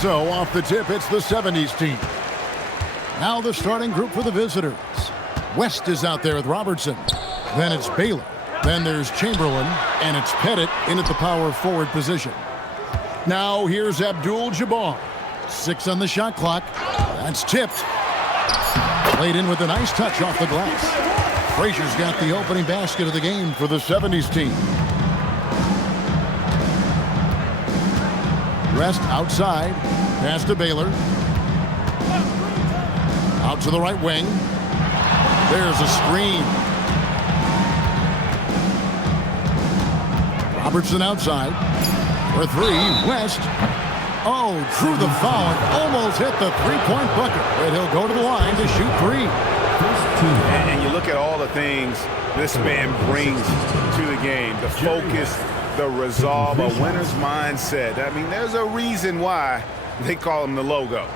So off the tip, it's the 70's team. Now the starting group for the visitors. West is out there with Robertson. Then it's Baylor. Then there's Chamberlain. And it's Pettit in at the power forward position. Now here's Abdul-Jabbar. 6 on the shot clock. That's tipped. Played in with a nice touch off the glass. Frazier's got the opening basket of the game for the 70's team. West outside. Pass to Baylor. Out to the right wing. There's a screen. Robertson outside. For 3, West. Oh, drew the foul and almost hit the three-point bucket. But he'll go to the line to shoot 3. And you look at all the things this man brings to the game. The focus, the resolve, a winner's mindset. I mean, there's a reason why they call him the logo.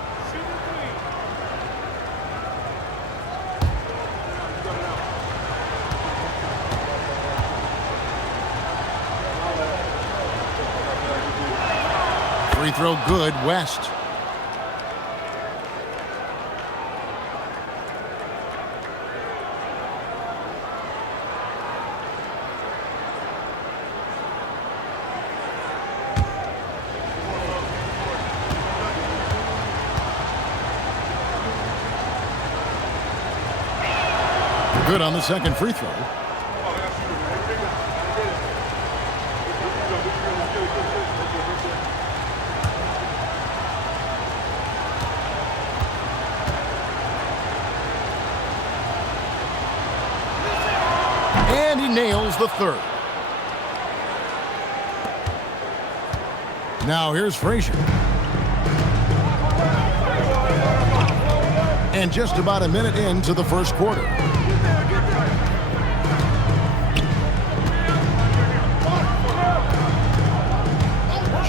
Free throw good, West. Good on the second free throw. And he nails the third. Now here's Frazier. And just about a minute into the first quarter.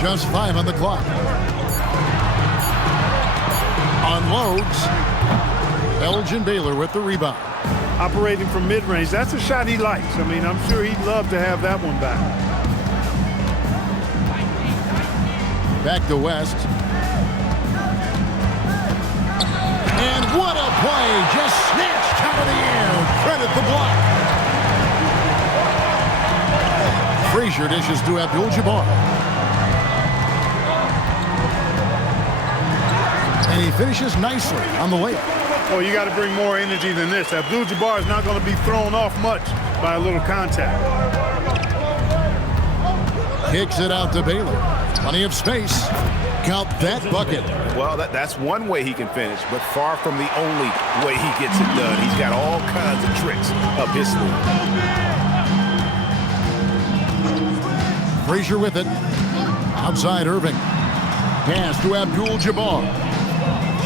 Just 5 on the clock. Unloads. Elgin Baylor with the rebound. Operating from mid-range, that's a shot he likes. I mean, I'm sure he'd love to have that one back. Back to West. And what a play! Just snatched out of the air. Credit the block. Frazier dishes to Abdul-Jabbar. And he finishes nicely on the layup. Oh, you got to bring more energy than this. Abdul-Jabbar is not going to be thrown off much by a little contact. Kicks it out to Baylor. Plenty of space. Count that bucket. Well, that's one way he can finish, but far from the only way he gets it done. He's got all kinds of tricks up his sleeve. Frazier with it. Outside Irving. Pass to Abdul-Jabbar.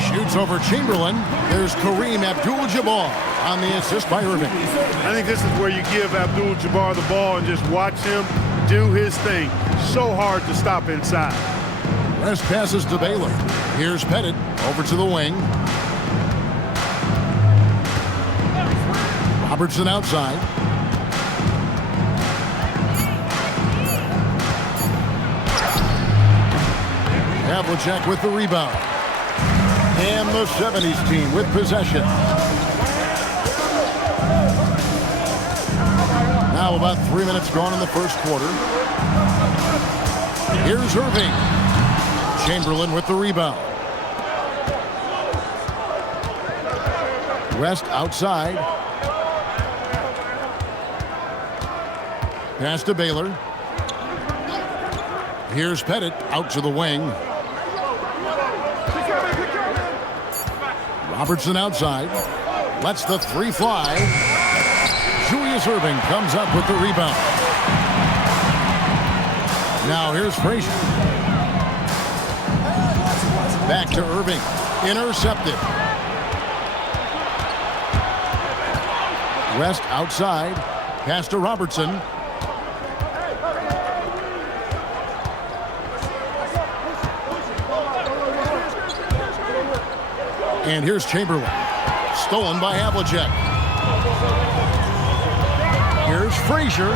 Shoots over Chamberlain. There's Kareem Abdul-Jabbar on the assist by Irving. I think this is where you give Abdul-Jabbar the ball and just watch him do his thing. So hard to stop inside. West passes to Baylor. Here's Pettit over to the wing. Robertson outside. Havlicek with the rebound. And the 70's team with possession. Now about 3 minutes gone in the first quarter. Here's Irving. Chamberlain with the rebound. West outside. Pass to Baylor. Here's Pettit out to the wing. Robertson outside. Lets the 3 fly. Julius Irving comes up with the rebound. Now here's Frazier. Back to Irving. Intercepted. West outside. Pass to Robertson. And here's Chamberlain. Stolen by Havlicek. Here's Frazier.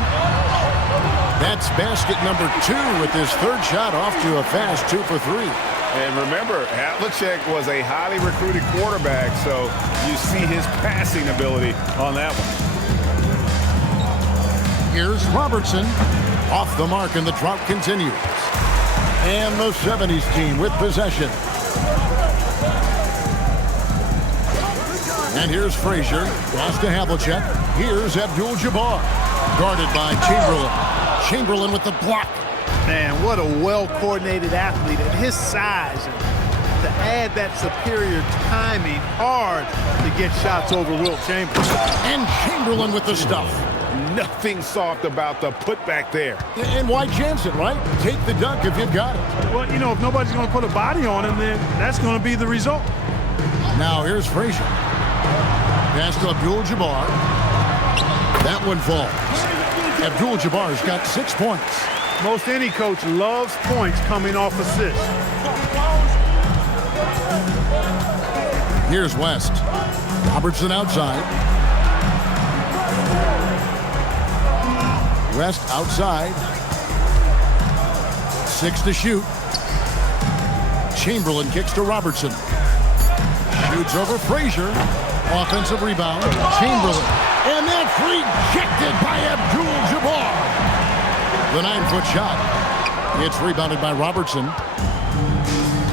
That's basket number 2 with his third shot off to a fast 2 for 3. And remember, Havlicek was a highly recruited quarterback, so you see his passing ability on that one. Here's Robertson. Off the mark, and the drought continues. And the 70's team with possession. And here's Frazier. Pass to Havlicek. Here's Abdul-Jabbar. Guarded by Chamberlain. Chamberlain with the block. Man, what a well-coordinated athlete at his size. And to add that superior timing, hard to get shots over Wilt Chamberlain. And Chamberlain with the stuff. Nothing soft about the putback there. And why chance it, right? Take the dunk if you've got it. Well, you know, if nobody's going to put a body on him, then that's going to be the result. Now here's Frazier. Pass to Abdul-Jabbar. That one falls. Abdul-Jabbar's got 6 points. Most any coach loves points coming off assists. Here's West. Robertson outside. West outside. 6 to shoot. Chamberlain kicks to Robertson. Shoots over Frazier. Offensive rebound. Chamberlain. And that's rejected by Abdul-Jabbar. The 9-foot shot. It's rebounded by Robertson.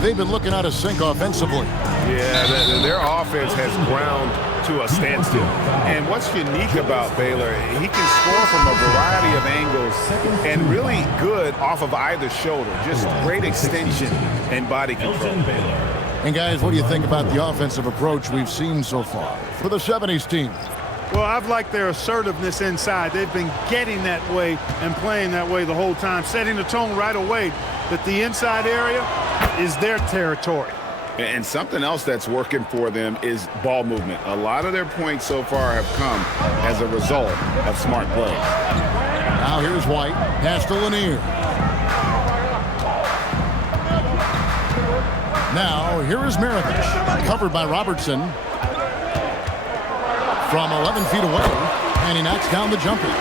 They've been looking out of sync offensively. Yeah, their offense has ground to a standstill. And what's unique about Baylor, he can score from a variety of angles and really good off of either shoulder. Just great extension and body control. And guys, what do you think about the offensive approach we've seen so far for the 70's team? Well, I've liked their assertiveness inside. They've been getting that way and playing that way the whole time, setting the tone right away that the inside area is their territory. And something else that's working for them is ball movement. A lot of their points so far have come as a result of smart play. Now here's White. Pass to Lanier. Now here is Maravich. Covered by Robertson. From 11 feet away. And he knocks down the jumper.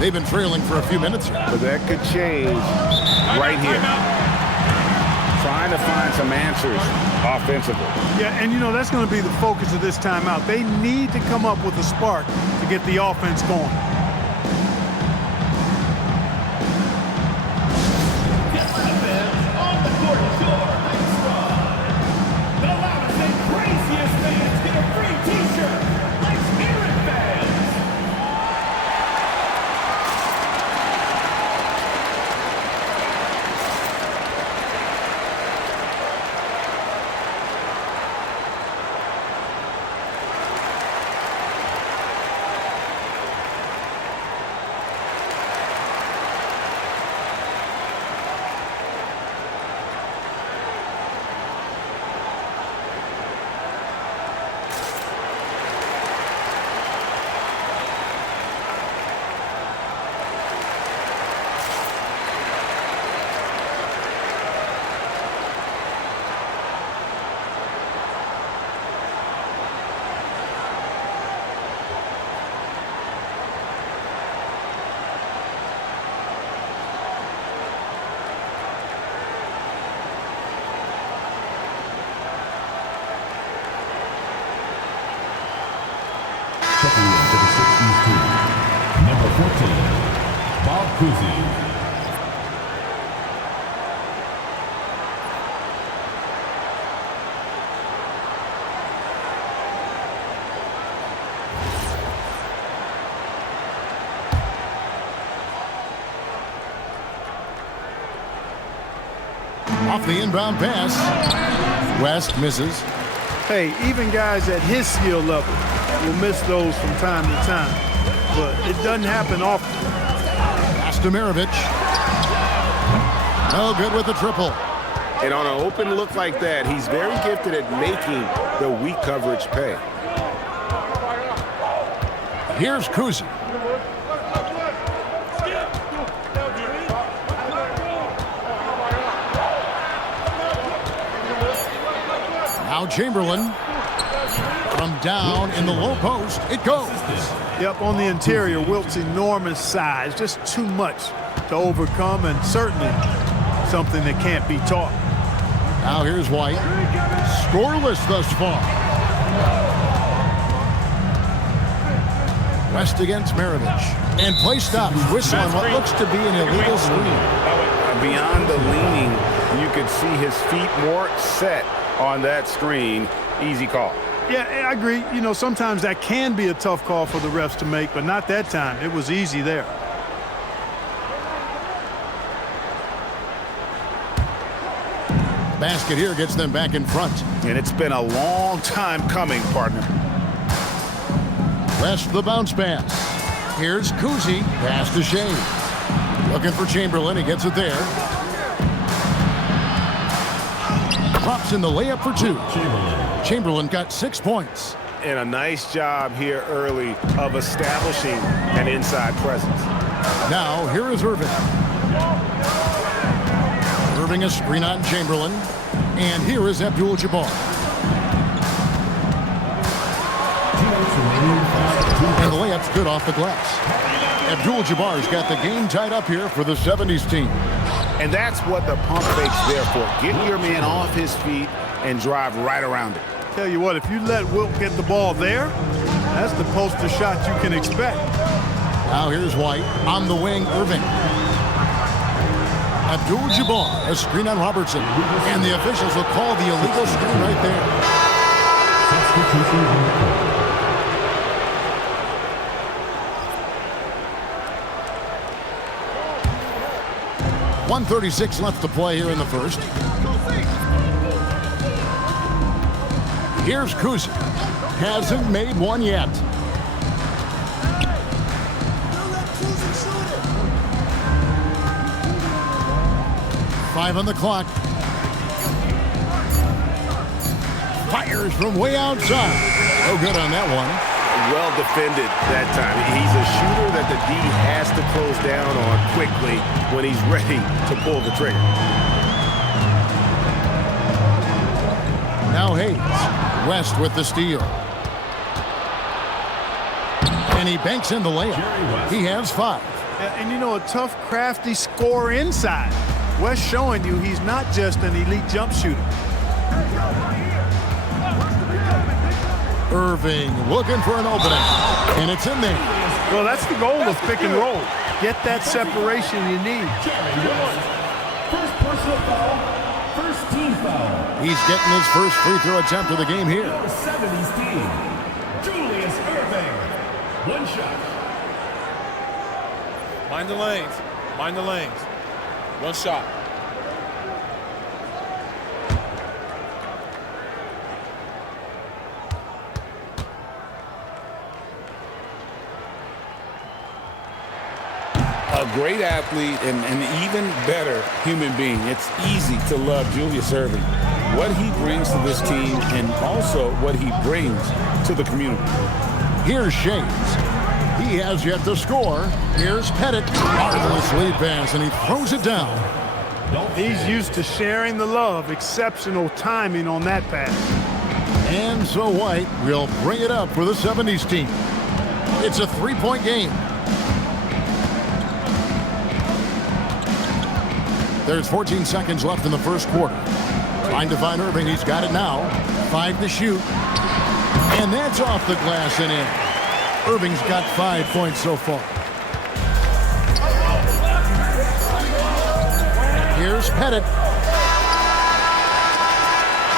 They've been trailing for a few minutes here. But that could change right here. Trying to find some answers offensively. Yeah, and you know, that's going to be the focus of this timeout. They need to come up with a spark to get the offense going. Stepping in for the 60's team, number 14, Bob Cousy. Off the inbound pass. West misses. Hey, even guys at his skill level will miss those from time to time, but it doesn't happen often. Pass to Maravich. No good with the triple. And on an open look like that, he's very gifted at making the weak coverage pay. Here's Cousy. Now Chamberlain. From down in the low post, it goes. Yep, on the interior, Wilt's enormous size, just too much to overcome, and certainly something that can't be taught. Now here's White. Scoreless thus far. West against Maravich. And play stops. Whistle on what looks to be an illegal screen. Beyond the leaning, you could see his feet more set on that screen. Easy call. Yeah, I agree. You know, sometimes that can be a tough call for the refs to make, but not that time. It was easy there. Basket here gets them back in front. And it's been a long time coming, partner. West the bounce pass. Here's Kuzi. Pass to Shane. Looking for Chamberlain. He gets it there. Drops in the layup for 2. Chamberlain got 6 points. And a nice job here early of establishing an inside presence. Now, here is Irving. Irving a screen on Chamberlain. And here is Abdul-Jabbar. And the layup's good off the glass. Abdul-Jabbar's got the game tied up here for the 70's team. And that's what the pump fake's there for. Getting your man off his feet and drive right around it. Tell you what, if you let Wilt get the ball there, that's the poster shot you can expect. Now here's White. On the wing, Irving. Abdul-Jabbar, a screen on Robertson. And the officials will call the illegal screen right there. Substitution on the court. 1:36 left to play here in the first. Here's Kuzi. Hasn't made one yet. Five on the clock. Fires from way outside. No good on that one. Well defended that time. He's a shooter that the D has to close down on quickly when he's ready to pull the trigger. Now Hayes. West with the steal. And he banks in the layup. He has 5. And you know, a tough, crafty scorer inside. West showing you he's not just an elite jump shooter. Irving looking for an opening. And it's in there. Well, that's the goal of pick and roll. Get that separation you need. First personal foul. First team foul. He's getting his first free throw attempt of the game here. The 70's team. Julius Irving. One shot. Mind the lanes. Mind the lanes. One shot. A great athlete and an even better human being. It's easy to love Julius Irving. What he brings to this team and also what he brings to the community. Here's Shades. He has yet to score. Here's Pettit. Marvelous lead pass, and he throws it down. He's used to sharing the love. Exceptional timing on that pass. And so White will bring it up for the 70's team. It's a 3-point game. There's 14 seconds left in the first quarter. Trying to find Irving. He's got it now. 5 to shoot. And that's off the glass and in. Irving's got 5 points so far. Here's Pettit.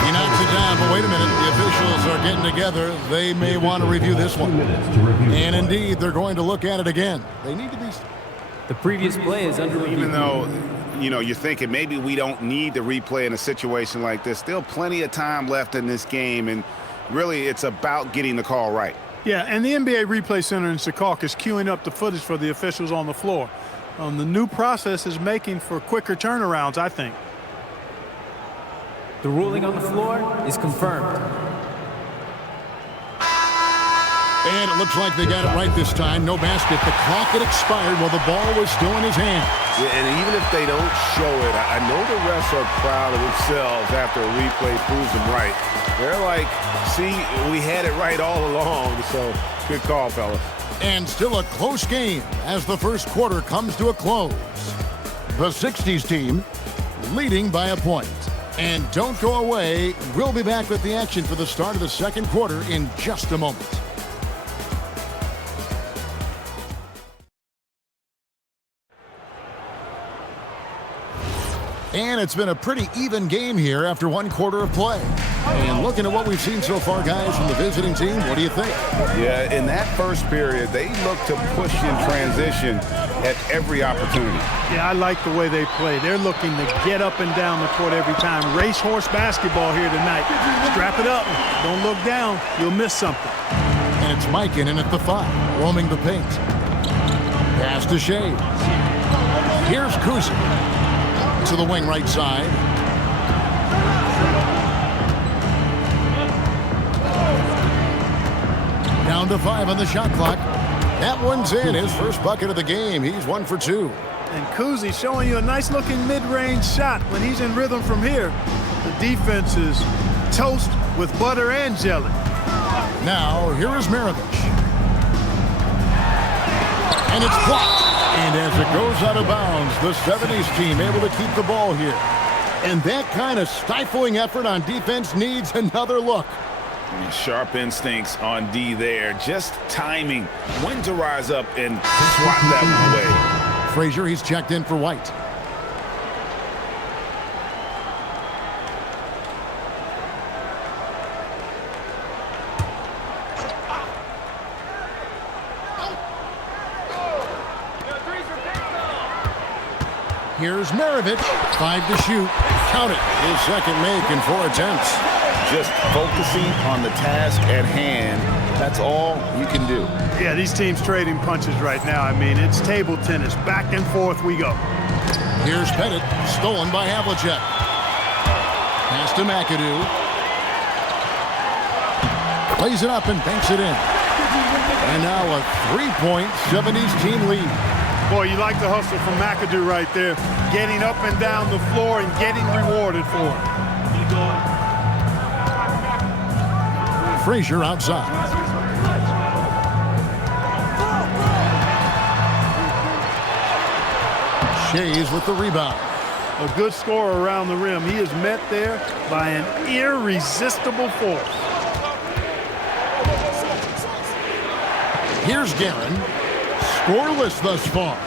He knocks it down, but wait a minute. The officials are getting together. They may want to review this one. And indeed, they're going to look at it again. They need to be... The previous play is under review. Even though, you know, you're thinking maybe we don't need the replay in a situation like this, still plenty of time left in this game, and really it's about getting the call right. Yeah, and the NBA Replay Center in Secaucus is queuing up the footage for the officials on the floor. The new process is making for quicker turnarounds, I think. The ruling on the floor is confirmed. And it looks like they got it right this time. No basket. The clock had expired while the ball was still in his hand. Yeah, and even if they don't show it, I know the refs are proud of themselves after a replay proves them right. They're like, see, we had it right all along. So Good call, fellas. And still a close game as the first quarter comes to a close. The 60s team leading by a point. And don't go away. We'll be back with the action for the start of the second quarter in just a moment. And it's been a pretty even game here after one quarter of play. And looking at what we've seen so far, guys, from the visiting team, what do you think? Yeah, in that first period, they looked to push in transition at every opportunity. Yeah, I like the way they play. They're looking to get up and down the court every time. Racehorse basketball here tonight. Strap it up. Don't look down. You'll miss something. And it's Mikan in at the 5, roaming the paint. Pass to Shea. Here's Kuzi to the wing right side. Down to 5 on the shot clock. That one's in. His first bucket of the game. He's 1 for 2. And Kuzi showing you a nice-looking mid-range shot when he's in rhythm from here. The defense is toast with butter and jelly. Now, here is Maravich. And it's blocked. And as it goes out of bounds, the 70s team able to keep the ball here. And that kind of stifling effort on defense needs another look. Sharp instincts on D there. Just timing when to rise up and swat that one away. Frazier, he's checked in for White. Here's Maravich, 5 to shoot. Count it. His second make in 4 attempts. Just focusing on the task at hand. That's all you can do. Yeah, these teams trading punches right now. I mean, it's table tennis. Back and forth we go. Here's Pettit, stolen by Havlicek. Pass to McAdoo. Plays it up and banks it in. And now a 3-point 70s team lead. Boy, you like the hustle from McAdoo right there. Getting up and down the floor and getting rewarded for it. Frazier outside. Shays with the rebound. A good scorer around the rim. He is met there by an irresistible force. Here's Guerin. Scoreless thus far.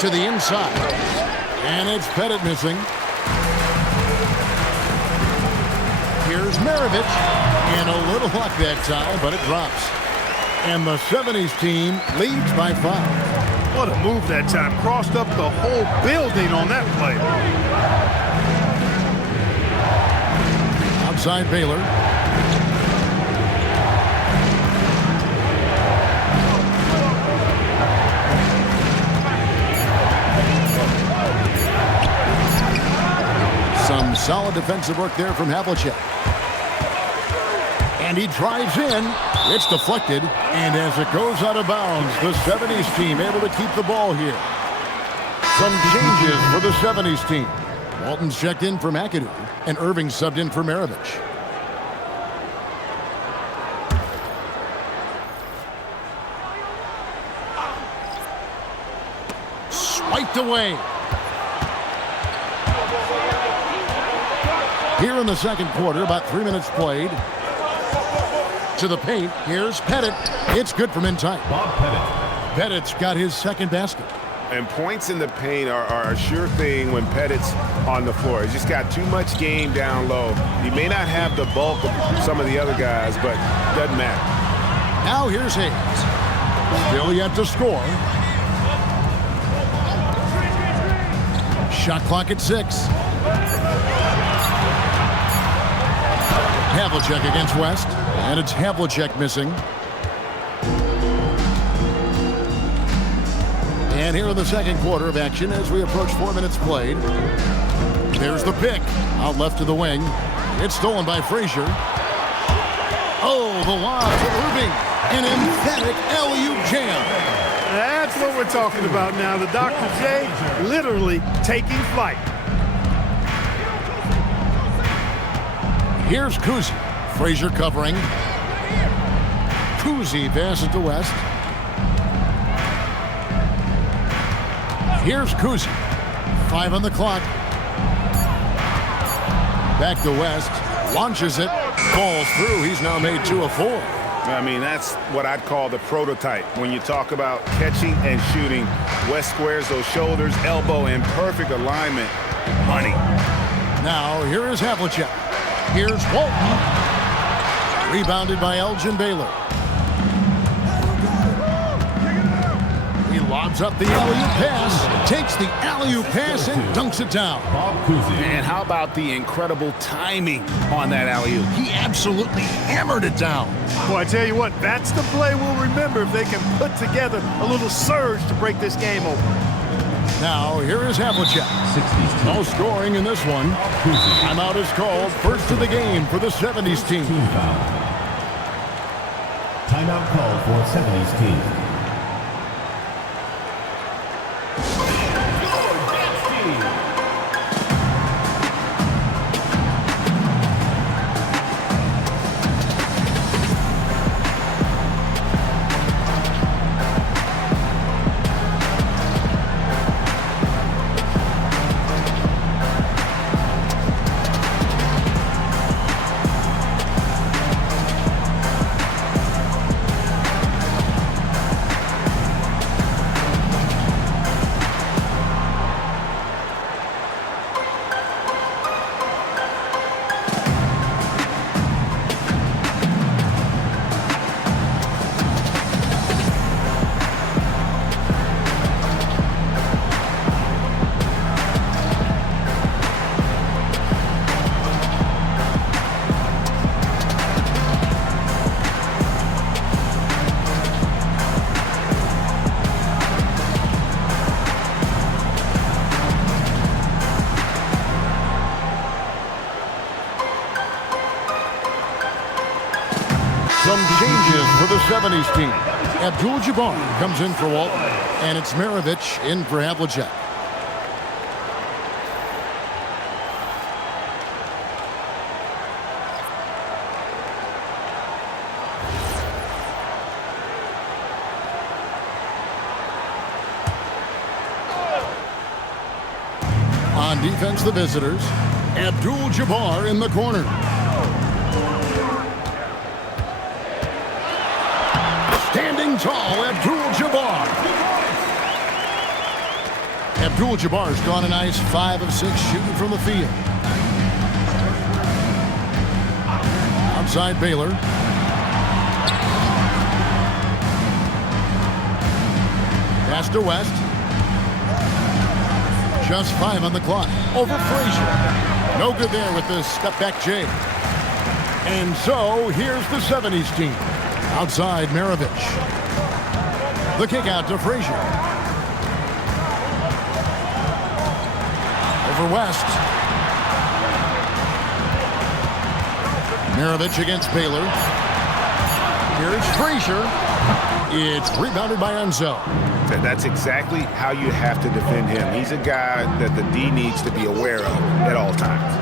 To the inside. And it's Pettit missing. Here's Maravich. And a little luck that time, but it drops. And the 70s team leads by 5. What a move that time. Crossed up the whole building on that play. Outside Baylor. Some solid defensive work there from Havlicek. And he drives in. It's deflected. And as it goes out of bounds, the 70s team able to keep the ball here. Some changes for the 70s team. Walton's checked in for McAdoo. And Irving subbed in for Maravich. Swiped away. Here in the second quarter, about 3 minutes played. To the paint. Here's Pettit. It's good from in tight. Bob Pettit. Pettit's got his second basket. And points in the paint are a sure thing when Pettit's on the floor. He's just got too much game down low. He may not have the bulk of some of the other guys, but doesn't matter. Now here's Hayes. Still yet to score. Shot clock at 6. Havlicek against West. And it's Havlicek missing. And here in the second quarter of action as we approach 4 minutes played. There's the pick. Out left to the wing. It's stolen by Frazier. Oh, the lob to Irving. An emphatic alley-oop jam. That's what we're talking about now. The Dr. J literally taking flight. Here's Kuzi. Frazier covering. Cousy passes to West. Here's Cousy. 5 on the clock. Back to West. Launches it. Falls through. He's now made 2 of 4. I mean, that's what I'd call the prototype. When you talk about catching and shooting, West squares those shoulders, elbow in perfect alignment. Money. Now, here is Havlicek. Here's Walton. Rebounded by Elgin Baylor. He lobs up the alley-oop pass, takes the alley-oop pass and dunks it down. And how about the incredible timing on that alley-oop? He absolutely hammered it down. Boy, I tell you what, that's the play we'll remember if they can put together a little surge to break this game open. Now, here is Havlicek. 60's team. No scoring in this one. Timeout is called. First of the game for the 70's team. Team foul. Timeout called for 70's team. Some changes for the 70's team. Abdul-Jabbar comes in for Walton, and it's Maravich in for Havlicek. On defense, the visitors. Abdul-Jabbar in the corner. Standing tall, Abdul-Jabbar. Abdul-Jabbar's gone a nice 5 of 6 shooting from the field. Outside Baylor. Pass to West. Just 5 on the clock. Over Frazier. No good there with the step-back J. And so, here's the 70's team. Outside Maravich. The kick out to Frazier. Over West. Maravich against Baylor. Here's Frazier. It's rebounded by Enzo. That's exactly how you have to defend him. He's a guy that the D needs to be aware of at all times.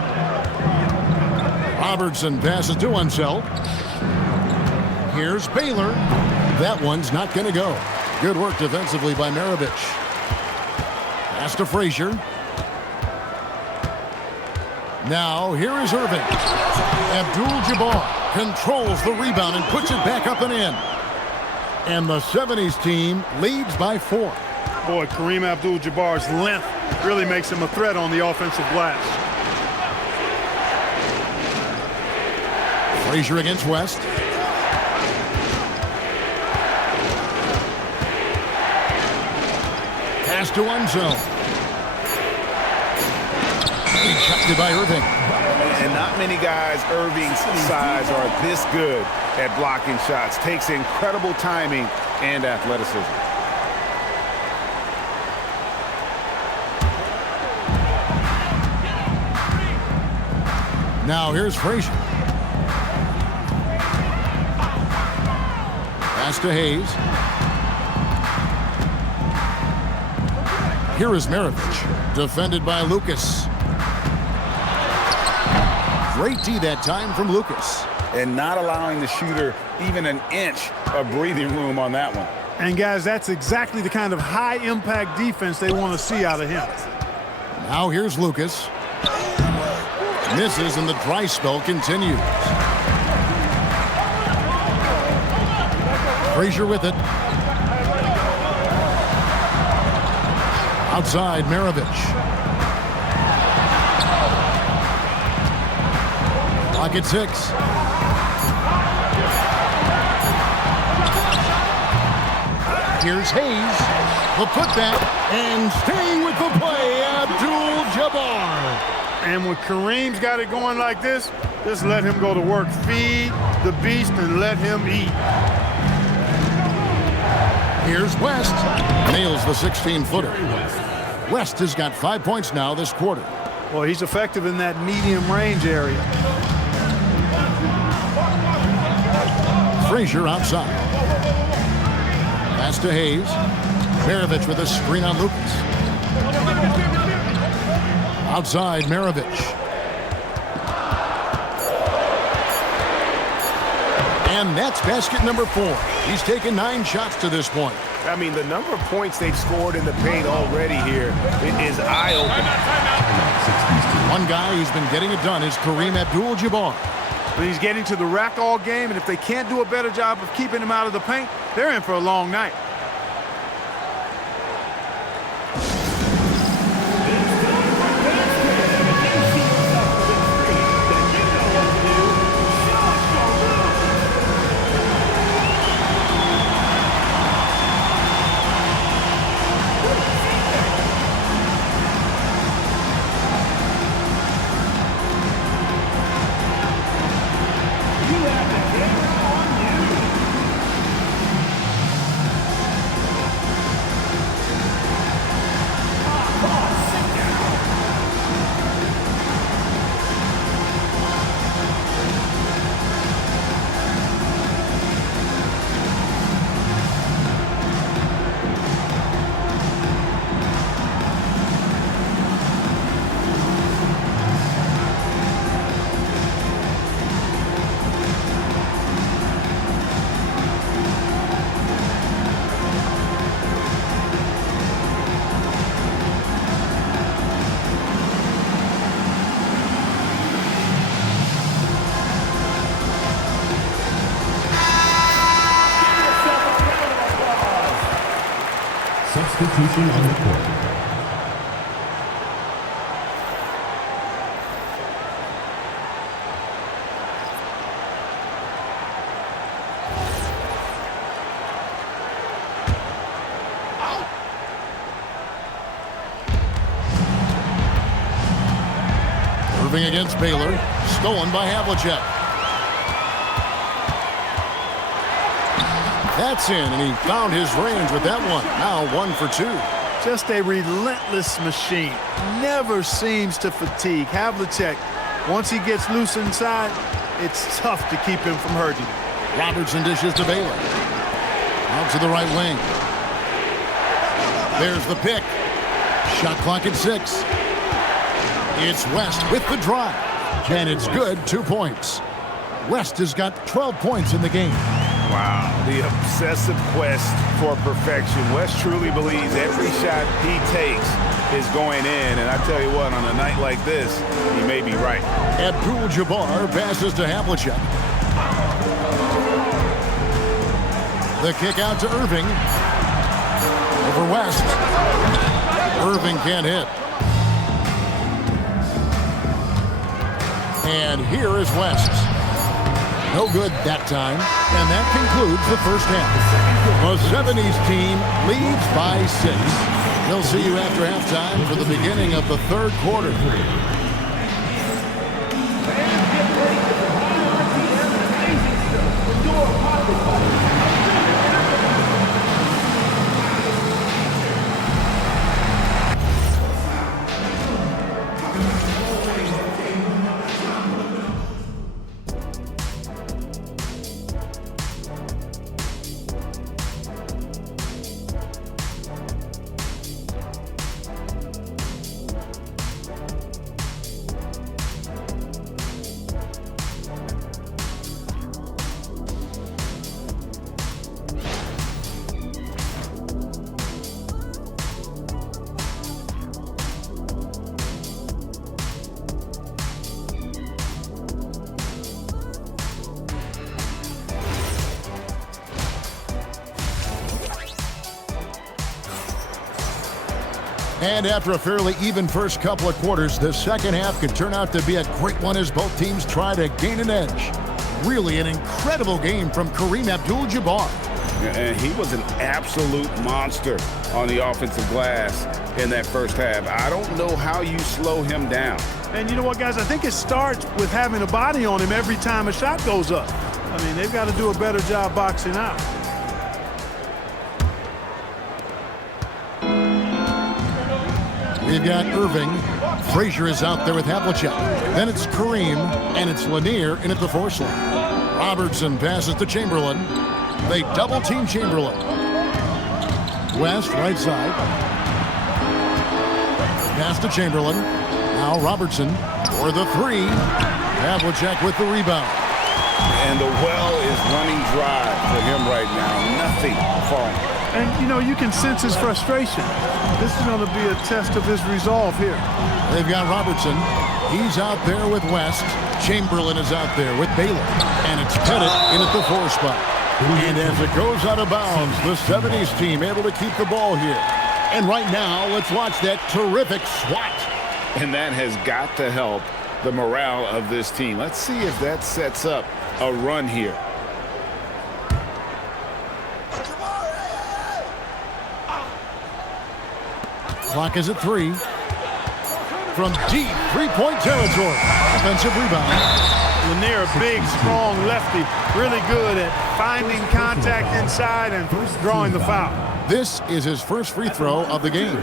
Robertson passes to Enzo. Here's Baylor. That one's not going to go. Good work defensively by Maravich. Pass to Frazier. Now, here is Irving. Abdul-Jabbar controls the rebound and puts it back up and in. And the 70's team leads by 4. Boy, Kareem Abdul-Jabbar's length really makes him a threat on the offensive glass. Frazier against West. Pass to Enzo. Rejected by Irving. And not many guys Irving's size are this good at blocking shots. Takes incredible timing and athleticism. Now here's Frazier. Pass to Hayes. Here is Maravich, defended by Lucas. Great D that time from Lucas. and not allowing the shooter even an inch of breathing room on that one. And, guys, that's exactly the kind of high-impact defense they want to see out of him. Now here's Lucas. Misses, and the dry spell continues. Frazier with it. Outside, Maravich. Clock at 6. Here's Hayes. The putback, and staying with the play, Abdul-Jabbar. And when Kareem's got it going like this, just let him go to work. Feed the beast and let him eat. Here's West. Nails the 16-footer. West has got 5 points now this quarter. Well, he's effective in that medium range area. Frazier outside. Pass to Hayes. Maravich with a screen on Lucas. Outside, Maravich. And that's basket number 4. He's taken 9 shots to this point. I mean, the number of points they've scored in the paint already here is eye-opening. One guy who's been getting it done is Kareem Abdul-Jabbar. But he's getting to the rack all game, and if they can't do a better job of keeping him out of the paint, they're in for a long night. Substitution on the court. Irving against Baylor. Stolen by Havlicek. That's in, and he found his range with that one. Now 1 for 2. Just a relentless machine. Never seems to fatigue. Havlicek, once he gets loose inside, it's tough to keep him from hurting him. Robertson dishes to Baylor. Out to the right wing. There's the pick. Shot clock at 6. It's West with the drive. And it's good, 2 points. West has got 12 points in the game. Wow, the obsessive quest for perfection. West truly believes every shot he takes is going in, and I tell you what, on a night like this, he may be right. Abdul-Jabbar passes to Havlicek. The kick out to Irving. Over West. Irving can't hit. And here is West. No good that time. And that concludes the first half. The 70's team leads by 6. They'll see you after halftime for the beginning of the third quarter. And after a fairly even first couple of quarters, the second half could turn out to be a great one as both teams try to gain an edge. Really an incredible game from Kareem Abdul-Jabbar. And he was an absolute monster on the offensive glass in that first half. I don't know how you slow him down. And you know what, guys? I think it starts with having a body on him every time a shot goes up. I mean, they've got to do a better job boxing out. We've got Irving. Frazier is out there with Havlicek. Then it's Kareem, and it's Lanier in at the force line. Robertson passes to Chamberlain. They double-team Chamberlain. West, right side. Pass to Chamberlain. Now Robertson for the three. Havlicek with the rebound. And the well is running dry for him right now. Nothing falling. And, you know, you can sense his frustration. This is going to be a test of his resolve here. They've got Robertson. He's out there with West. Chamberlain is out there with Baylor. And it's Pettit in at the 4 spot. And as it goes out of bounds, the 70's team able to keep the ball here. And right now, let's watch that terrific swat. And that has got to help the morale of this team. Let's see if that sets up a run here. Clock is at 3. From deep three-point territory. Offensive rebound. Lanier, a big, strong lefty. Really good at finding contact inside and drawing the foul. This is his first free throw of the game.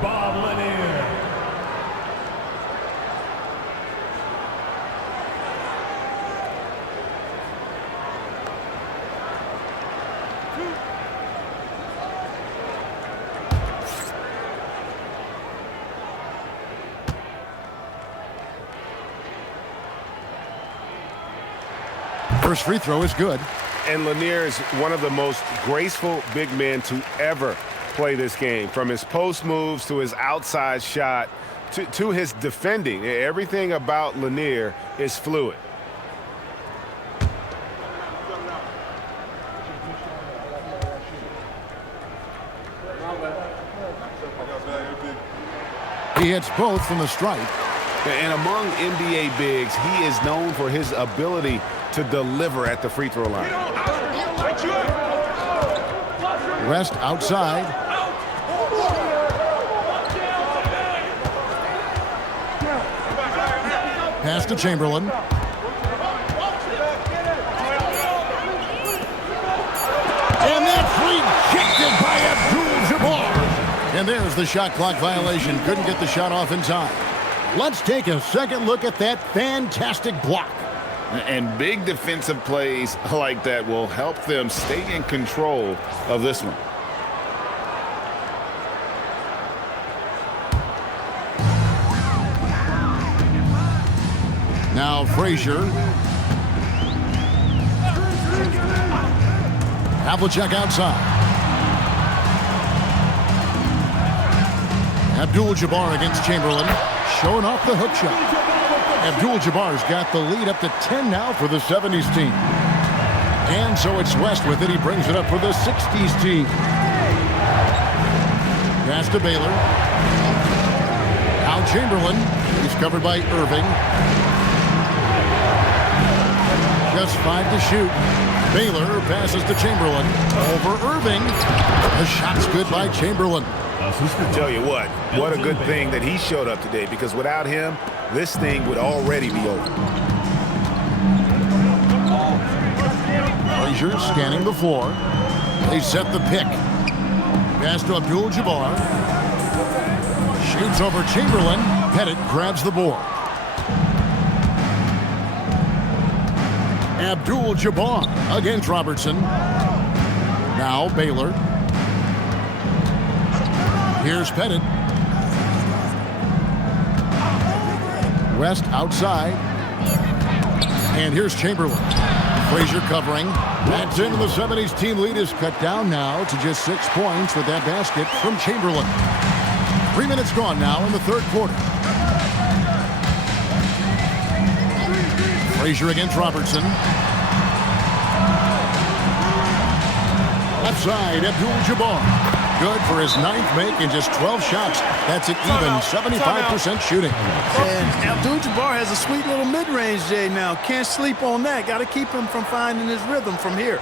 Bob Lanier. First free throw is good. And Lanier is one of the most graceful big men to ever play this game. From his post moves to his outside shot to his defending. Everything about Lanier is fluid. He hits both from the stripe. And among NBA bigs, he is known for his ability to deliver at the free throw line. West outside. Pass to Chamberlain. And that's rejected by Abdul-Jabbar. And there's the shot clock violation. Couldn't get the shot off in time. Let's take a second look at that fantastic block. And big defensive plays like that will help them stay in control of this one. Now Frazier. Havlicek outside. Abdul-Jabbar against Chamberlain. Showing off the hook shot. Abdul-Jabbar's got the lead up to 10 now for the 70's team. And so it's West with it. He brings it up for the 60's team. Pass to Baylor. Now Chamberlain. He's covered by Irving. Just 5 to shoot. Baylor passes to Chamberlain. Over Irving. The shot's good by Chamberlain. I tell you what a good thing that he showed up today, because without him, this thing would already be over. Frazier scanning the floor. They set the pick. Pass to Abdul-Jabbar. Shoots over Chamberlain. Pettit grabs the board. Abdul-Jabbar against Robertson. Now Baylor. Here's Pettit. West outside. And here's Chamberlain. Frazier covering. That's in. The 70's team lead is cut down now to just 6 points with that basket from Chamberlain. 3 minutes gone now in the third quarter. Frazier against Robertson. Left side, Abdul-Jabbar. good for his 9th make in just 12 shots. That's an even 75% shooting. And Abdul-Jabbar has a sweet little mid-range, Jay, now. Can't sleep on that. Got to keep him from finding his rhythm from here.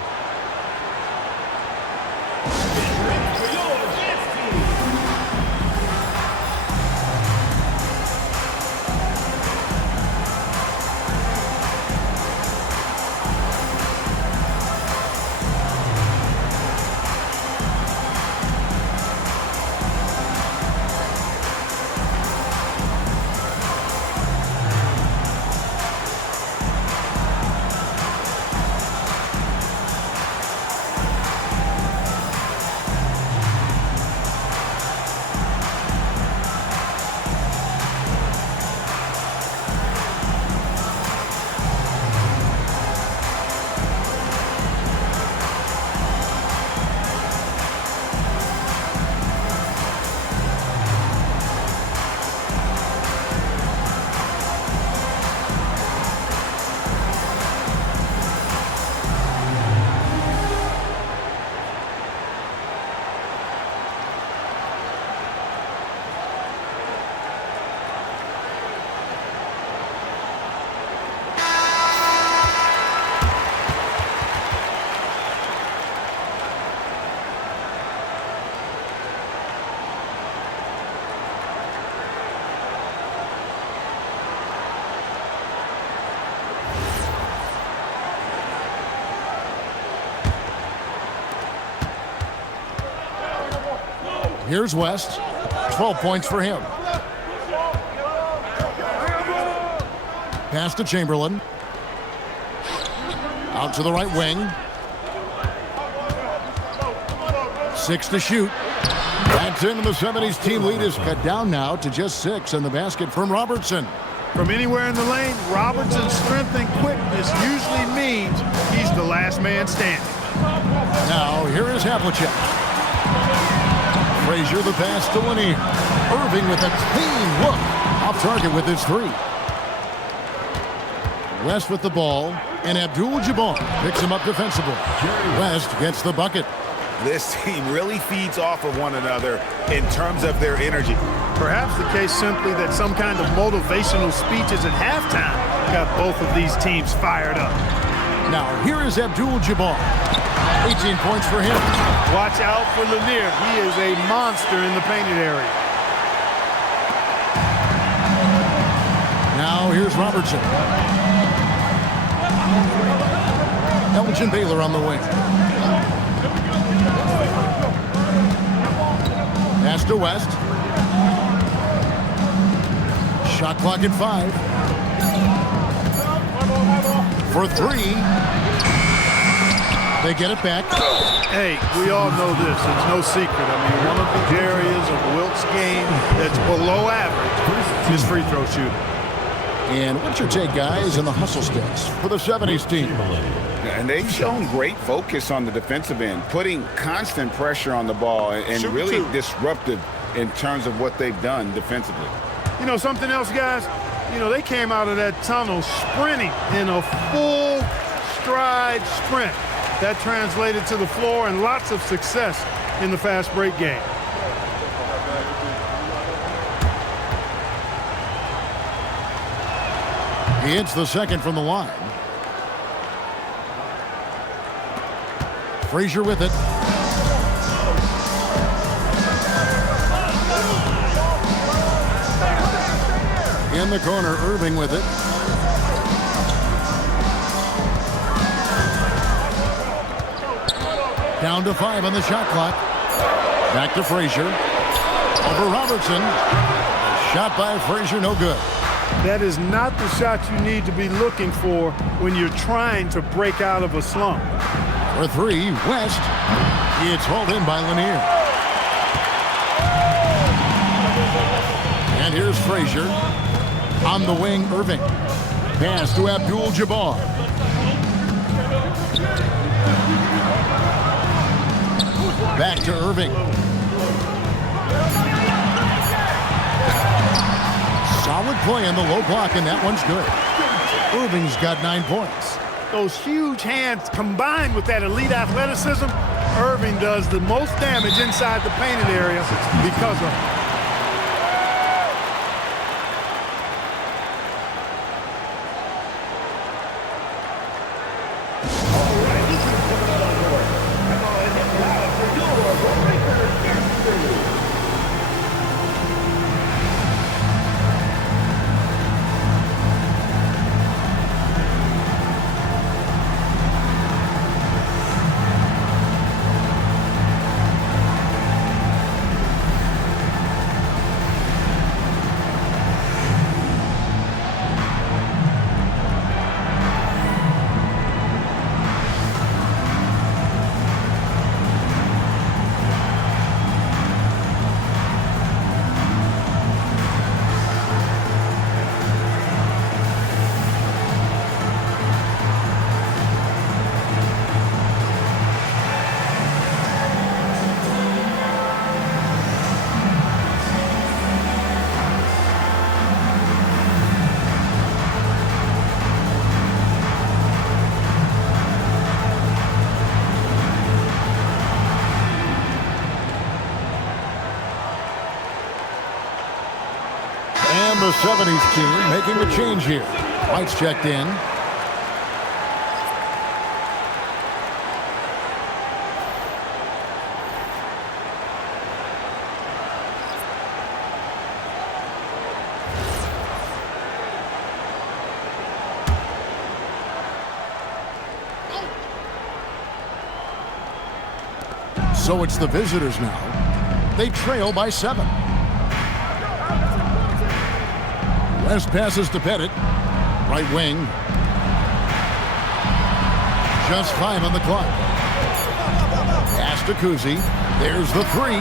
Here's West. 12 points for him. Pass to Chamberlain. Out to the right wing. 6 to shoot. That's in. The 70's team lead is cut down now to just 6, and the basket from Robertson. From anywhere in the lane, Robertson's strength and quickness usually means he's the last man standing. Now, here is Havlicek. Frazier the pass to Lanier. Irving with a clean look. Off target with his 3. West with the ball, and Abdul-Jabbar picks him up defensively. West gets the bucket. This team really feeds off of one another in terms of their energy. Perhaps the case simply that some kind of motivational speeches at halftime got both of these teams fired up. Now, here is Abdul-Jabbar. 18 points for him. Watch out for Lanier. He is a monster in the painted area. Now, here's Robertson. Elgin Baylor on the wing. Pass to West. Shot clock at 5. For 3. They get it back. Hey, we all know this. It's no secret. I mean, one of the areas of Wilt's game that's below average is free throw shooting. And what's your take, guys, in the hustle stats for the 70's team? And they've shown great focus on the defensive end, putting constant pressure on the ball and really disruptive in terms of what they've done defensively. You know, something else, guys? You know, they came out of that tunnel sprinting in a full stride sprint. That translated to the floor and lots of success in the fast break game. He hits the second from the line. Frazier with it. In the corner, Irving with it. Down to 5 on the shot clock. Back to Frazier. Over Robertson. Shot by Frazier, no good. That is not the shot you need to be looking for when you're trying to break out of a slump. For 3, West. It's hauled in by Lanier. And here's Frazier. On the wing, Irving. Pass to Abdul-Jabbar. Back to Irving. Solid play on the low block, and that one's good. Irving's got 9 points. those huge hands combined with that elite athleticism, Irving does the most damage inside the painted area because of it. And the 70's team making a change here. White's checked in. So it's the visitors now. They trail by 7. West passes to Pettit. Right wing. Just 5 on the clock. Pass to Kuzi. There's the 3.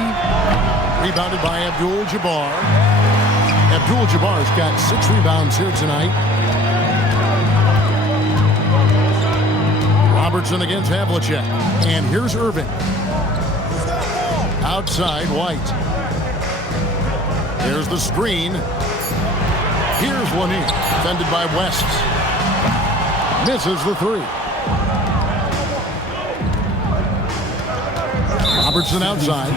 Rebounded by Abdul-Jabbar. Abdul-Jabbar's got 6 rebounds here tonight. Robertson against Havlicek. And here's Irving. Outside, White. There's the screen. Here's Lanier, defended by West. Misses the 3. Robertson outside.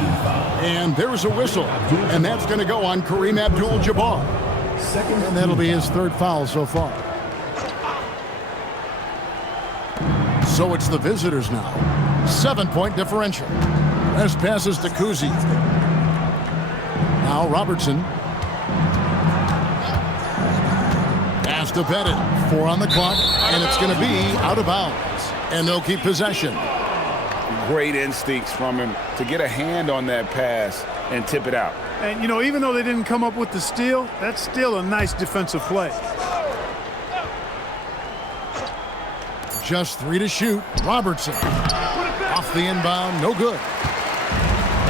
And there's a whistle. And that's going to go on Kareem Abdul-Jabbar. And that'll be his 3rd foul so far. So it's the visitors now. 7-point differential. West passes to Kuzi. Now Robertson. Pass to Pettit. 4 on the clock. And it's going to be out of bounds. And they'll keep possession. Great instincts from him to get a hand on that pass and tip it out. And, you know, even though they didn't come up with the steal, that's still a nice defensive play. Just 3 to shoot. Robertson. Off the inbound. No good.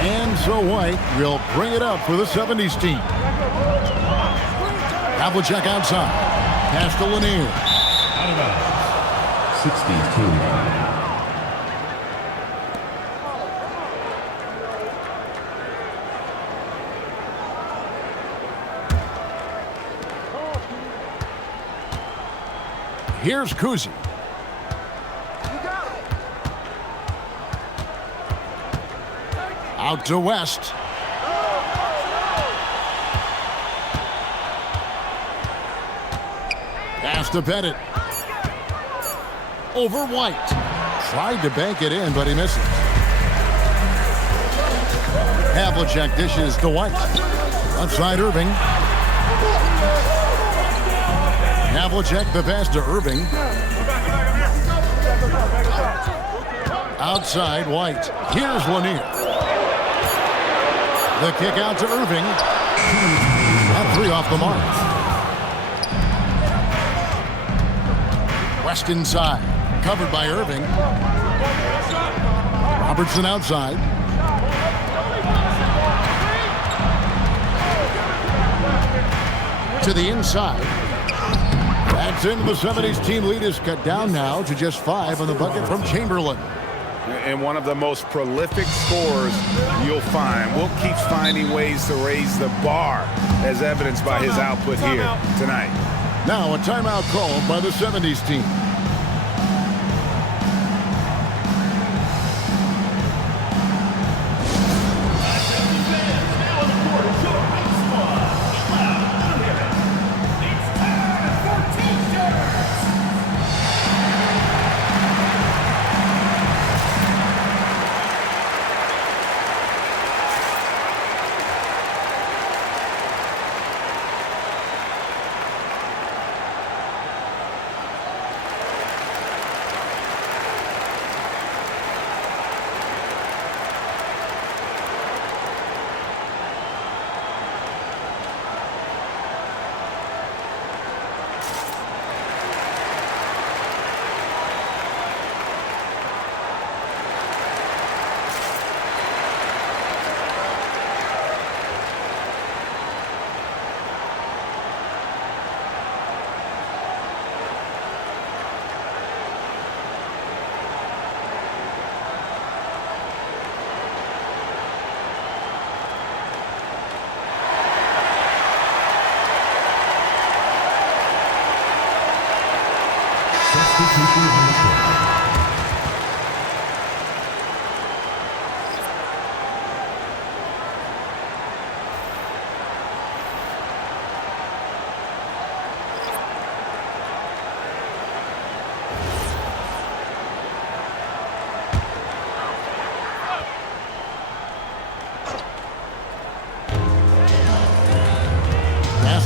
And so White will bring it up for the 70's team. Havlicek outside. Pass to Lanier. Out of bounds. 60's team. Here's Kuzi. Out to West. Pass to Pettit. Over White. Tried to bank it in, but he misses. Havlicek dishes to White. Outside Irving. Havlicek the pass to Irving. Outside White. Here's Lanier. The kick out to Irving. That 3 off the mark. West inside. Covered by Irving. Robertson outside. To the inside. That's in. The 70's team lead is cut down now to just 5 on the bucket from Chamberlain. And one of the most prolific scorers you'll find. Wilt keeps finding ways to raise the bar, as evidenced by his output here tonight. Now a timeout called by the 70's team.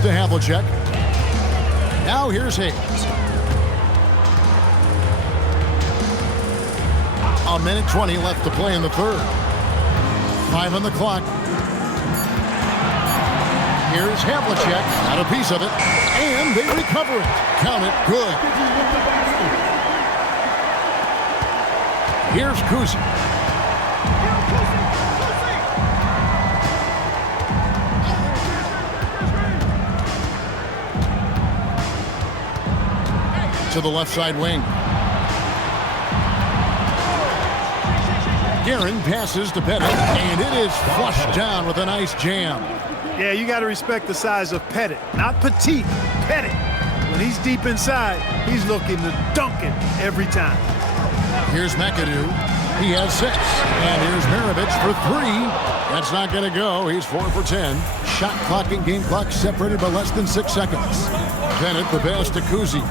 to Havlicek. Now here's Hayes. A minute 20 left to play in the third. 5 on the clock. Here's Havlicek. Got a piece of it. And they recover it. Count it. Good. Here's Kuzi. To the left side wing. Guerin passes to Pettit, and it is flushed down with a nice jam. Yeah, you got to respect the size of Pettit. Not petite, Pettit. When he's deep inside, he's looking to dunk it every time. Here's McAdoo. He has 6. And here's Maravich for 3. That's not going to go. He's 4 for 10. Shot clock and game clock separated by less than 6 seconds. Bennett the pass to Kuzi.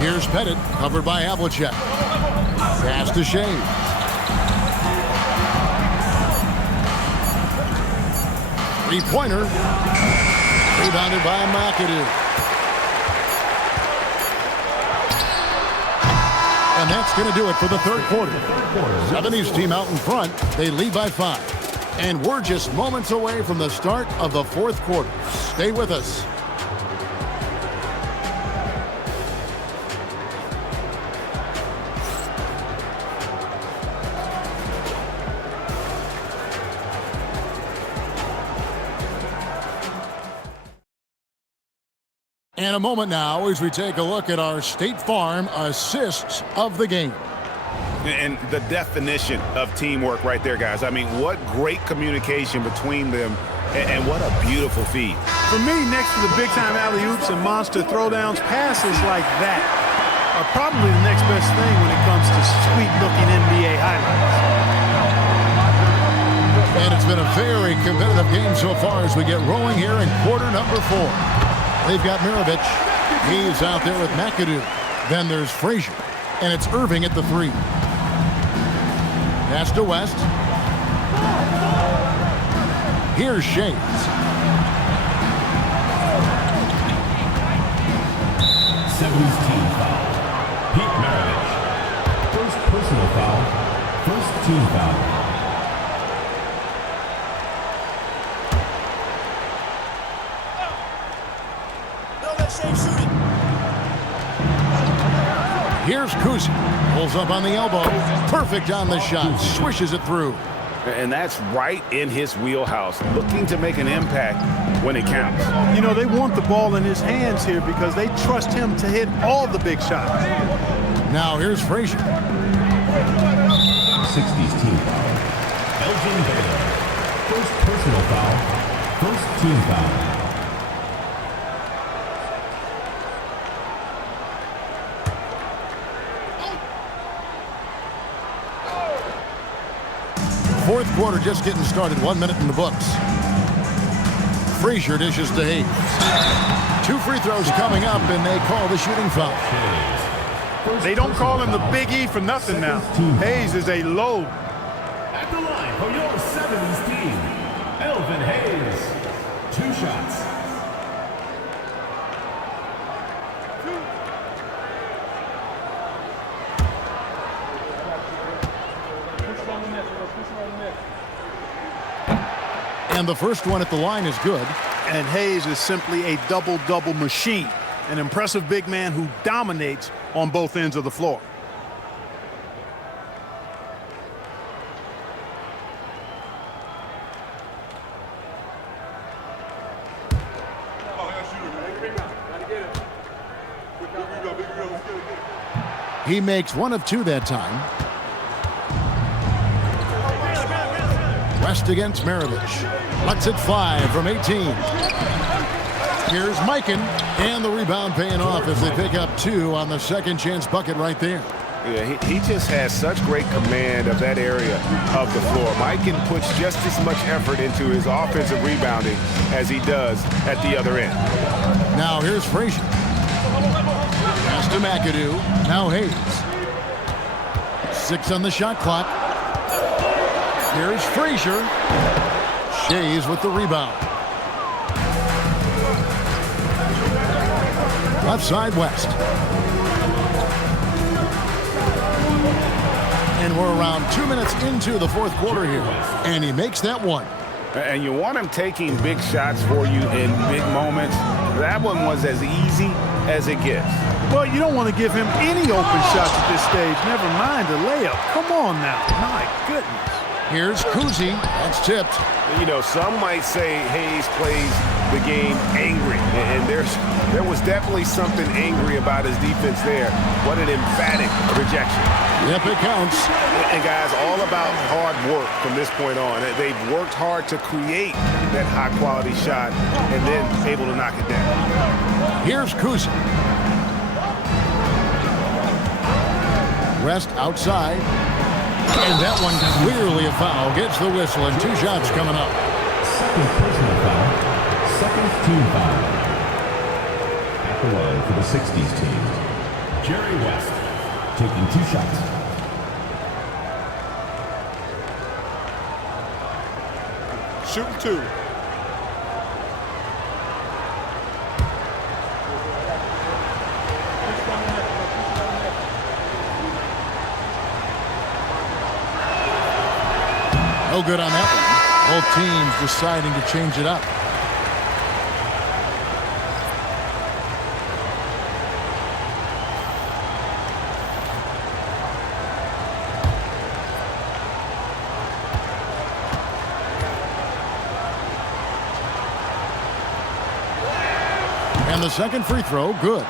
Here's Pettit, covered by Havlicek. Pass to Shea. Three-pointer. Rebounded by McAdoo. And that's going to do it for the third quarter. 70's team out in front. They lead by 5. And we're just moments away from the start of the fourth quarter. Stay with us. And a moment now as we take a look at our State Farm assists of the game. And the definition of teamwork right there, guys. I mean, what great communication between them, and what a beautiful feed. For me, next to the big-time alley-oops and monster throwdowns, passes like that are probably the next best thing when it comes to sweet-looking NBA highlights. And it's been a very competitive game so far as we get rolling here in quarter number 4. They've got Maravich. He's out there with McAdoo. Then there's Frazier. And it's Irving at the 3. Pass to West. Here's Shades. 70's team foul. Pete Maravich. First personal foul. First team foul. Here's Kuzi. Pulls up on the elbow. Perfect on the shot. Swishes it through. And that's right in his wheelhouse. Looking to make an impact when it counts. You know, they want the ball in his hands here because they trust him to hit all the big shots. Now here's Frazier. 60's team foul. Elgin Baylor. First personal foul. First team foul. Fourth quarter just getting started. 1 minute in the books. Frazier dishes to Hayes. 2 free throws coming up, and they call the shooting foul. They don't call him the Big E for nothing now. Hayes is a load. At the line for your 70's team, Elvin Hayes. 2 shots. And the first one at the line is good. And Hayes is simply a double-double machine. An impressive big man who dominates on both ends of the floor. He makes 1 of 2 that time. West against Maravich. Lets it fly from 18. Here's Mikan, and the rebound paying off as they pick up 2 on the second chance bucket right there. Yeah, he just has such great command of that area of the floor. Mikan puts just as much effort into his offensive rebounding as he does at the other end. Now here's Frazier. Pass to McAdoo. Now Hayes. 6 on the shot clock. Here's Frazier. Shays with the rebound. Left side, West. And we're around 2 minutes into the fourth quarter here. And he makes that one. And you want him taking big shots for you in big moments. That one was as easy as it gets. Well, you don't want to give him any open shots at this stage. Never mind a layup. Come on now. My goodness. Here's Kuzi. That's tipped. You know, some might say Hayes plays the game angry. And there was definitely something angry about his defense there. What an emphatic rejection. Yep, it counts. And guys, all about hard work from this point on. They've worked hard to create that high-quality shot and then able to knock it down. Here's Kuzi. West outside. And that one clearly a foul. Gets the whistle and 2 shots coming up. Second personal foul. Second team foul. At the line for the 60's team, Jerry West taking 2 shots. Shooting 2. No good on that one. Both teams deciding to change it up. And the second free throw, good.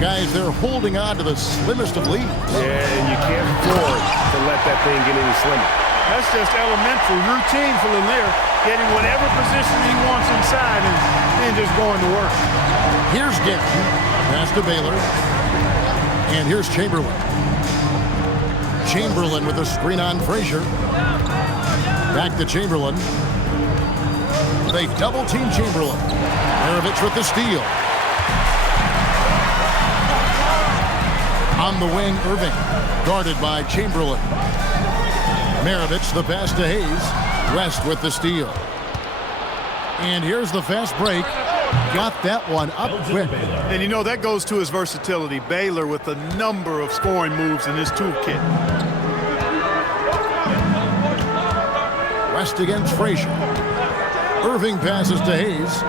Guys, they're holding on to the slimmest of leads. Yeah, and you can't afford to let that thing get any slimmer. That's just elementary routine for Lanier, getting whatever position he wants inside and then just going to work. Here's Gant. Pass to Baylor. And here's Chamberlain. Chamberlain with a screen on Frazier. Back to Chamberlain. They double-team Chamberlain. Maravich with the steal. On the wing, Irving, guarded by Chamberlain. Maravich, the pass to Hayes. West with the steal. And here's the fast break. Got that one up quick. And you know, that goes to his versatility. Baylor with a number of scoring moves in his toolkit. West against Frazier. Irving passes to Hayes.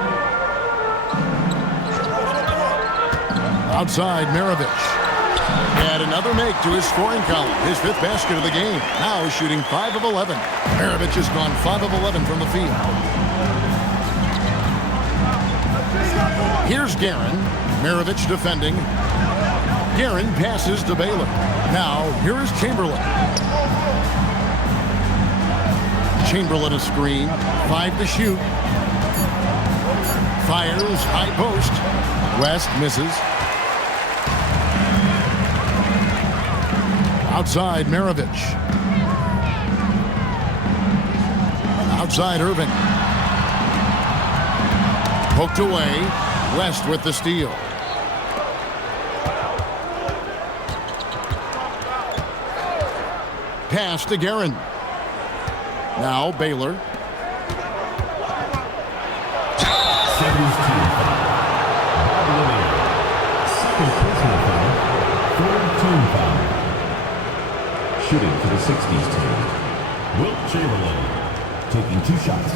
Outside, Maravich. Add another make to his scoring column. His 5th basket of the game. Now shooting 5 of 11. Maravich has gone 5 of 11 from the field. Here's Guerin. Maravich defending. Guerin passes to Baylor. Now here is Chamberlain. Chamberlain a screen. 5 to shoot. Fires high post. West misses. Outside, Maravich. Outside, Irving. Poked away. West with the steal. Pass to Guerin. Now, Baylor. 70's team foul. Second personal foul. 3rd team foul. Shooting for the 60's team, Wilt Chamberlain taking 2 shots.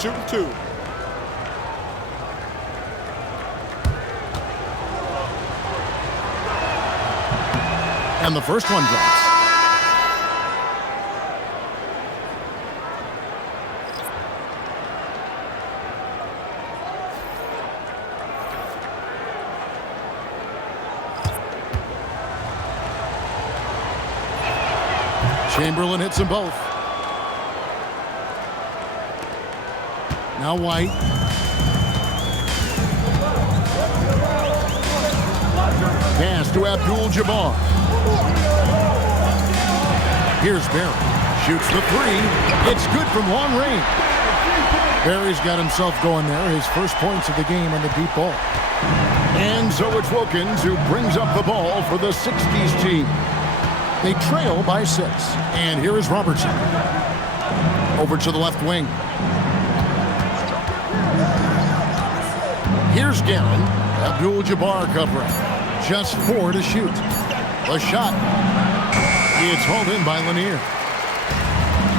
Shooting 2. And the first one drops. Chamberlain hits them both. Now White. Pass to Abdul-Jabbar. Here's Barry. Shoots the 3. It's good from long range. Barry's got himself going there. His first points of the game on the deep ball. And so it's Wilkins who brings up the ball for the 60's team. They trail by 6. And here is Robertson. Over to the left wing. Here's Guerin. Abdul-Jabbar covering. Just 4 to shoot. The shot. It's hauled in by Lanier.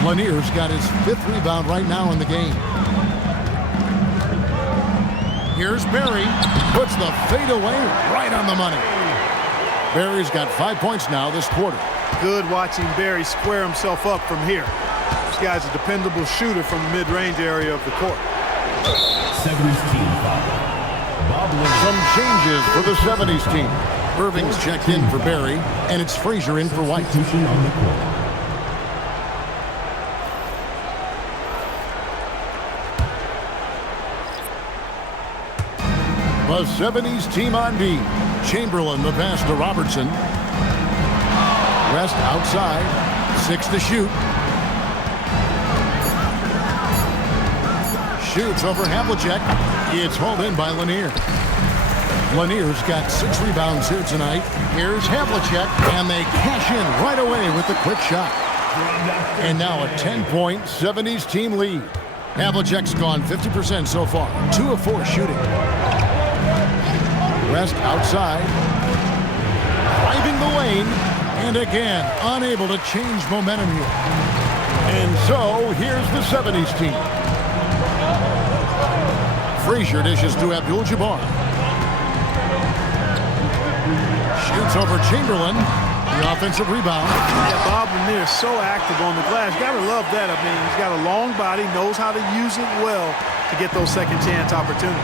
Lanier's got his 5th rebound right now in the game. Here's Barry. Puts the fadeaway right on the money. Barry's got 5 points now this quarter. Good watching Barry square himself up from here. This guy's a dependable shooter from the mid-range area of the court. 70's team foul. Bob Williams. Some changes for the 70's team. Irving's checked in for Barry, and it's Frazier in for White. Substitution on the court. The 70's team on D. Chamberlain the pass to Robertson. West outside. 6 to shoot. Shoots over Havlicek. It's hauled in by Lanier. Lanier's got 6 rebounds here tonight. Here's Havlicek, and they cash in right away with the quick shot. And now a 10-point 70's team lead. Havlicek's gone 50% so far. 2 of 4 shooting. West outside. Driving the lane. And again, unable to change momentum here. And so, here's the 70's team. Frazier dishes to Abdul-Jabbar. Shoots over Chamberlain. The offensive rebound. Yeah, Bob Lanier is so active on the glass. You gotta love that. I mean, he's got a long body, knows how to use it well to get those second chance opportunities.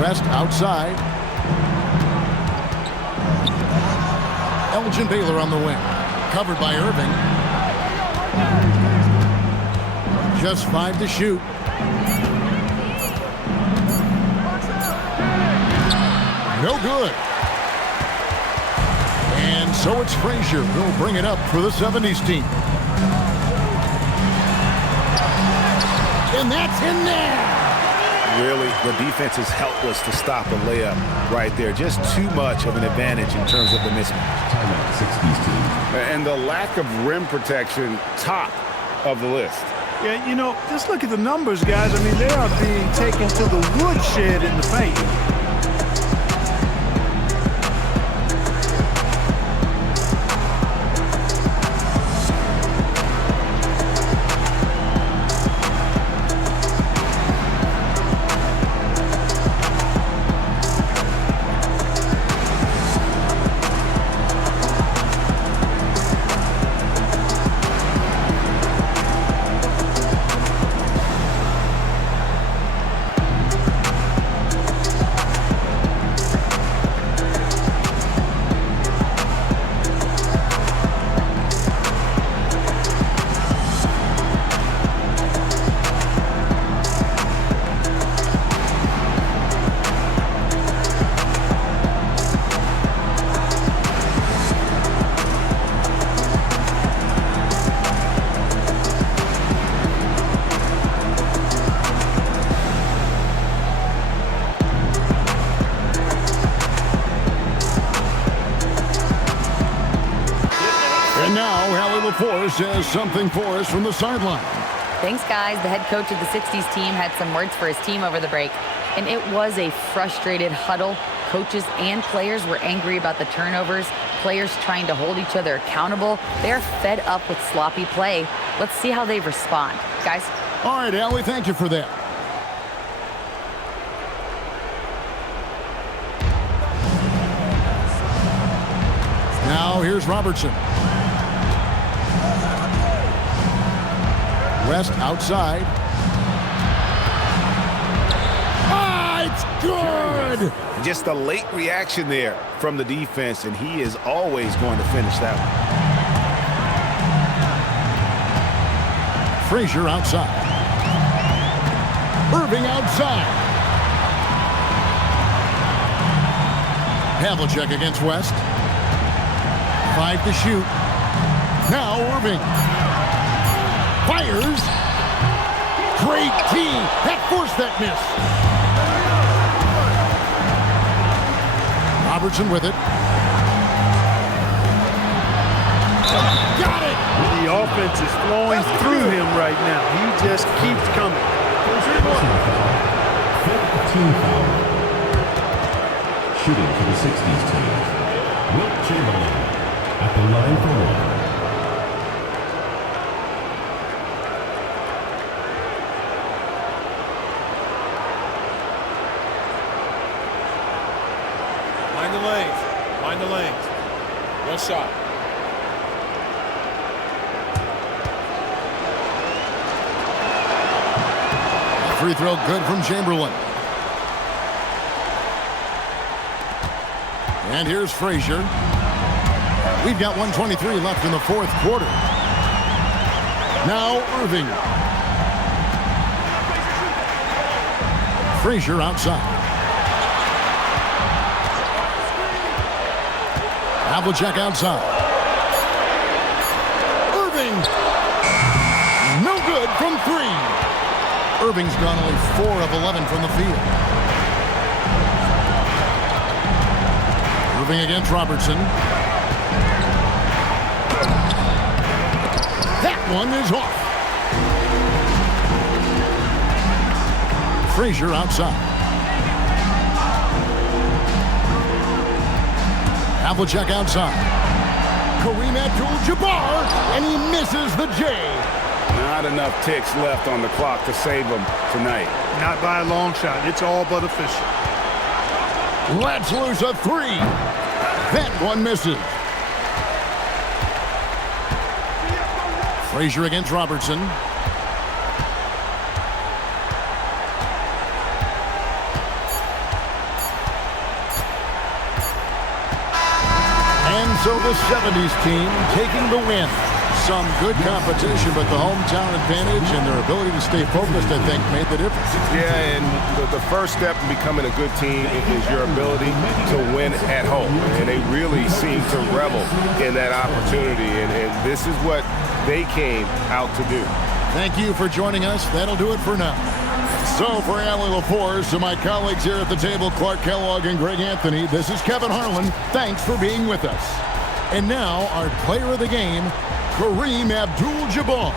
West outside. Elgin Baylor on the wing. Covered by Irving. Just 5 to shoot. No good. And so it's Frazier who'll bring it up for the 70's team. And that's in there. Really, the defense is helpless to stop a layup right there. Just too much of an advantage in terms of the mismatch. Timeout, 60's team. And the lack of rim protection, top of the list. Yeah, you know, just look at the numbers, guys. I mean, they are being taken to the woodshed in the paint. Says something for us from the sideline. Thanks, guys. The head coach of the 60's team had some words for his team over the break, and it was a frustrated huddle. Coaches and players were angry about the turnovers, players trying to hold each other accountable. They're fed up with sloppy play. Let's see how they respond. Guys? All right, Allie, thank you for that. Now here's Robertson. West outside. Ah, it's good! Just a late reaction there from the defense, and he is always going to finish that one. Frazier outside. Irving outside. Havlicek against West. 5 to shoot. Now Irving. Fires. Great team. That forced that miss. Robertson with it. Got it! The offense is flowing through him right now. He just keeps coming. Personal foul. Fifth team foul. Shooting for the 60s team. Wilt Chamberlain at the line for one. Mind the lanes. Mind the lanes. One shot. Free throw good from Chamberlain. And here's Frazier. We've got 1:23 left in the fourth quarter. Now Irving. Frazier outside. Havlicek outside. Irving. No good from three. Irving's gone only 4 of 11 from the field. Irving against Robertson. That one is off. Frazier outside. Havlicek outside. Kareem Abdul-Jabbar, and he misses the J. Not enough ticks left on the clock to save them tonight. Not by a long shot. It's all but official. Let's lose a three. That one misses. Frazier against Robertson. And so the 70s team taking the win. Some good competition, but the hometown advantage and their ability to stay focused, I think, made the difference. Yeah, and the first step in becoming a good team is your ability to win at home. And they really seem to revel in that opportunity, and this is what they came out to do. Thank you for joining us. That'll do it for now. So for Allie LaForce, to my colleagues here at the table, Clark Kellogg and Greg Anthony, this is Kevin Harlan. Thanks for being with us. And now, our player of the game, Kareem Abdul-Jabbar.